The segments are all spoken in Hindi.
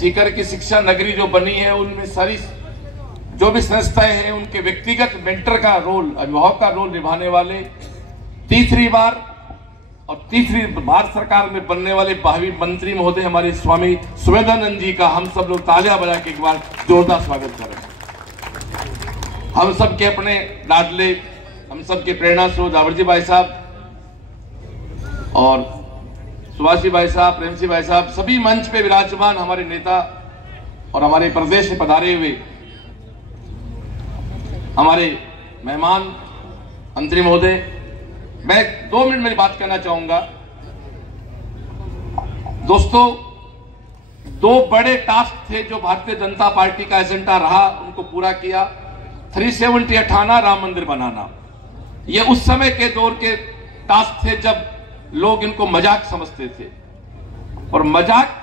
सीकर की शिक्षा नगरी जो बनी है उनमें सारी जो भी संस्थाएं हैं उनके व्यक्तिगत मेंटर का रोल, अभिभावक का रोल निभाने वाले तीसरी बार भारत सरकार में बनने वाले भावी मंत्री महोदय हमारे स्वामी सुवेदानंद जी का हम सब लोग तालियां बजा के एक बार जोरदार स्वागत करें। हम सब के अपने लाडले, हम सब के प्रेरणा स्रोत जावड़जी भाई साहब और सुभाषी भाई साहब, प्रेमसी भाई साहब, सभी मंच पे विराजमान हमारे नेता और हमारे प्रदेश से पधारे हुए हमारे मेहमान मंत्री महोदय, मैं 2 मिनट मेरी बात करना चाहूंगा। दोस्तों, 2 बड़े टास्क थे जो भारतीय जनता पार्टी का एजेंडा रहा, उनको पूरा किया। 370 हटाना, राम मंदिर बनाना, ये उस समय के दौर के टास्क थे जब लोग इनको मजाक समझते थे और मजाक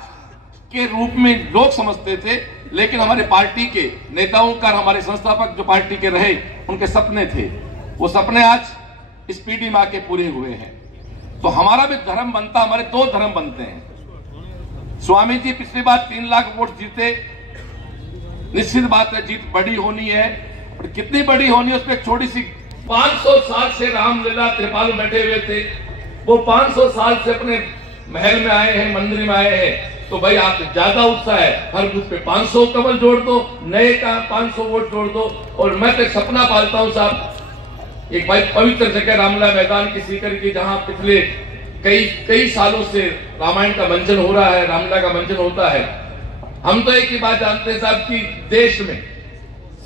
के रूप में लोग समझते थे, लेकिन हमारे पार्टी के नेताओं का, हमारे संस्थापक जो पार्टी के रहे, उनके सपने थे। वो सपने आज इस पीढ़ी में आके पूरे हुए हैं। तो हमारा भी धर्म बनता, हमारे 2 धर्म बनते हैं। स्वामी जी पिछली बार 3 लाख वोट जीते, निश्चित बात है जीत बड़ी होनी है, और कितनी बड़ी होनी है उसमें एक छोटी सी 500 साल से रामलीला त्रिपाल बैठे हुए थे, वो 500 साल से अपने महल में आए हैं, मंदिर में आए हैं। तो भाई आप ज्यादा उत्साह है, हर बूथ पे 500 कमल जोड़ दो, नए का 500 वोट जोड़ दो। और मैं तो एक सपना पालता हूं साहब, एक भाई पवित्र जगह रामलीला मैदान की सीकर की, जहां पिछले कई सालों से रामायण का मंचन हो रहा है, रामलीला का मंचन होता है। हम तो एक ही बात जानते हैं साहब कि देश में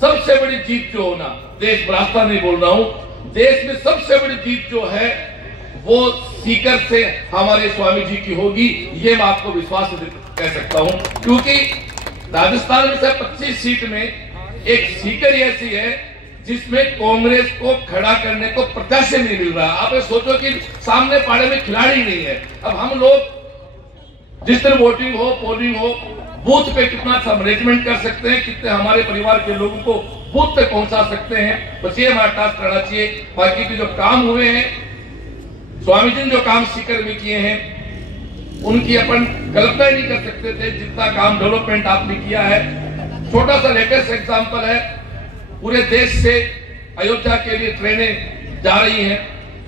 सबसे बड़ी जीत जो होना, देश रास्ता नहीं बोल रहा हूं, देश में सबसे बड़ी जीत जो है वो सीकर से हमारे स्वामी जी की होगी, ये मैं आपको विश्वास से कह सकता हूं। क्योंकि राजस्थान में से 25 सीट में एक सीकर ऐसी है जिसमें कांग्रेस को खड़ा करने को प्रत्याशी नहीं मिल रहा। आप सोचो कि सामने पाड़े में खिलाड़ी नहीं है। अब हम लोग जिस तरह वोटिंग हो, पोलिंग हो, बूथ पे कितना सा मैनेजमेंट कर सकते हैं, कितने हमारे परिवार के लोगों को बूथ पे पहुंचा सकते हैं, बस ये हमारा टास्क करना चाहिए। बाकी के जो काम हुए हैं, स्वामी जी ने जो काम सीकर में किए हैं, उनकी अपन कल्पना नहीं कर सकते थे जितना काम डेवलपमेंट आपने किया है। छोटा सा लेटेस्ट एग्जांपल है, पूरे देश से अयोध्या के लिए ट्रेनें जा रही हैं।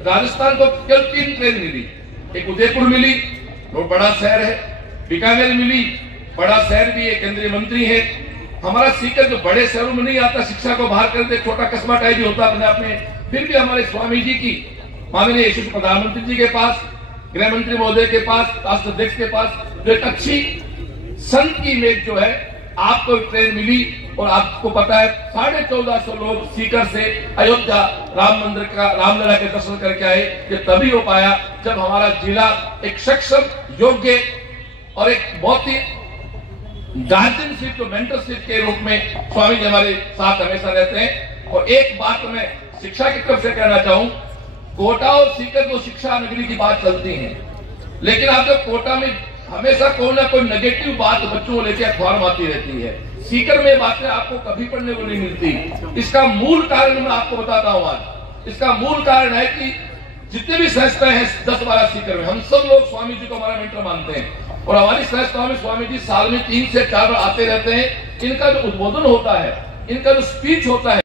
राजस्थान को केवल 3 ट्रेन मिली, एक उदयपुर मिली, बहुत बड़ा शहर है, बीकानेर मिली, बड़ा शहर भी है, केंद्रीय मंत्री है। हमारा सीकर जो बड़े शहरों में नहीं आता, शिक्षा को बाहर करते, छोटा कस्बा टाइप भी होता अपने आप में, फिर भी हमारे स्वामी जी की, माननीय यशस्वी प्रधानमंत्री जी के पास, गृह मंत्री महोदय के पास, राष्ट्राध्यक्ष के पास जो एक अच्छी संत की इमेज जो है, आपको ट्रेन मिली। और आपको पता है 1450 लोग सीकर से अयोध्या राम मंदिर का, रामलला के दर्शन करके आए। ये तभी हो पाया जब हमारा जिला एक सक्षम, योग्य और एक बहुत ही गार्जियनशिप, जो मेंटरशिप के रूप में स्वामी जी हमारे साथ हमेशा रहते हैं। और एक बात मैं शिक्षा की तरफ से कहना चाहूं, कोटा और सीकर को शिक्षा नगरी की बात चलती है, लेकिन आप जब कोटा में हमेशा कोई ना कोई नेगेटिव बात बच्चों को लेकर अखबार में आती रहती है, सीकर में बातें आपको कभी पढ़ने को नहीं मिलती। इसका मूल कारण मैं आपको बताता हूं आज। इसका मूल कारण है कि जितने भी संस्थाएं हैं 10-12 सीकर में, हम सब लोग स्वामी जी को हमारा मेंटर मानते हैं और हमारी संस्थाओं में स्वामी जी साल में 3 से 4 बार आते रहते हैं। इनका जो उद्बोधन होता है, इनका जो स्पीच होता है,